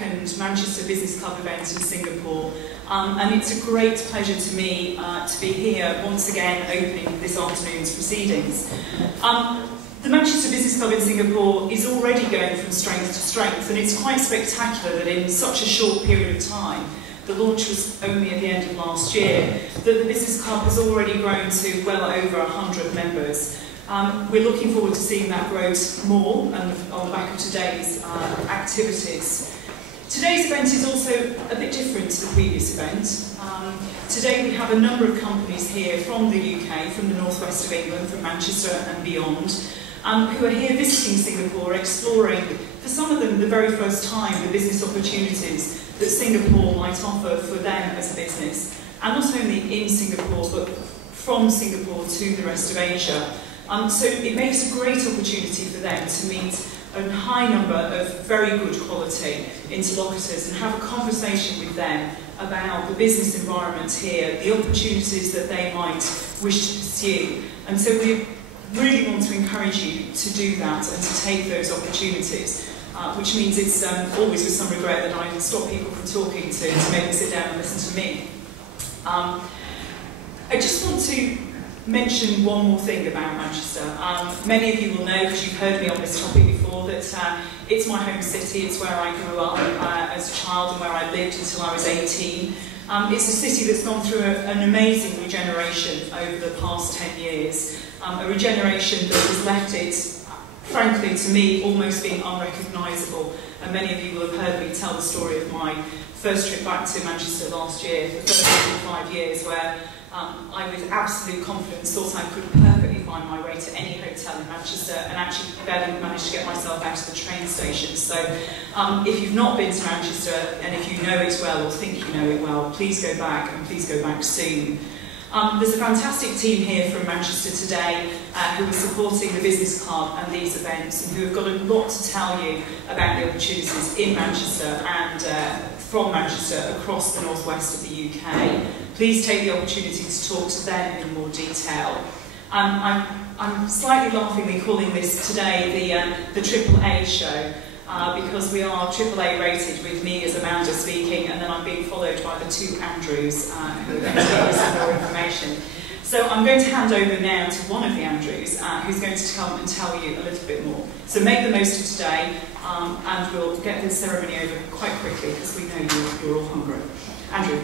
second Manchester Business Club event in Singapore, and it's a great pleasure to me to be here once again opening this afternoon's proceedings. The Manchester Business Club in Singapore is already going from strength to strength, and it's quite spectacular that in such a short period of time, the launch was only at the end of last year, that the Business Club has already grown to well over 100 members. We're looking forward to seeing that grow more and on the back of today's activities. Today's event is also a bit different to the previous event. Today we have a number of companies here from the UK, from the northwest of England, from Manchester and beyond, who are here visiting Singapore, exploring, for some of them, the very first time, the business opportunities that Singapore might offer for them as a business, and not only in Singapore, but from Singapore to the rest of Asia. So it makes a great opportunity for them to meet a high number of very good quality interlocutors and have a conversation with them about the business environment here, the opportunities that they might wish to pursue. And so we really want to encourage you to do that and to take those opportunities, which means it's always with some regret that I stop people from talking to make them sit down and listen to me. I just want to mention one more thing about Manchester. Many of you will know, because you've heard me on this topic before, that it's my home city. It's where I grew up as a child and where I lived until I was 18. It's a city that's gone through an amazing regeneration over the past 10 years. A regeneration that has left it, frankly, to me, almost being unrecognisable. And many of you will have heard me tell the story of my first trip back to Manchester last year, the first 5 years, where I, with absolute confidence, thought I could perfectly find my way to any hotel in Manchester, and actually barely managed to get myself out of the train station. So if you've not been to Manchester, and if you know it well or think you know it well, please go back, and please go back soon. There's a fantastic team here from Manchester today who are supporting the Business Club and these events, and who have got a lot to tell you about the opportunities in Manchester and from Manchester across the northwest of the UK. Please take the opportunity to talk to them in more detail. I'm slightly laughingly calling this today the AAA show, because we are AAA rated, with me as Amanda speaking, and then I'm being followed by the two Andrews who are going to give us some more information. So I'm going to hand over now to one of the Andrews who's going to come and tell you a little bit more. So make the most of today, and we'll get this ceremony over quite quickly because we know you're all hungry. Andrew.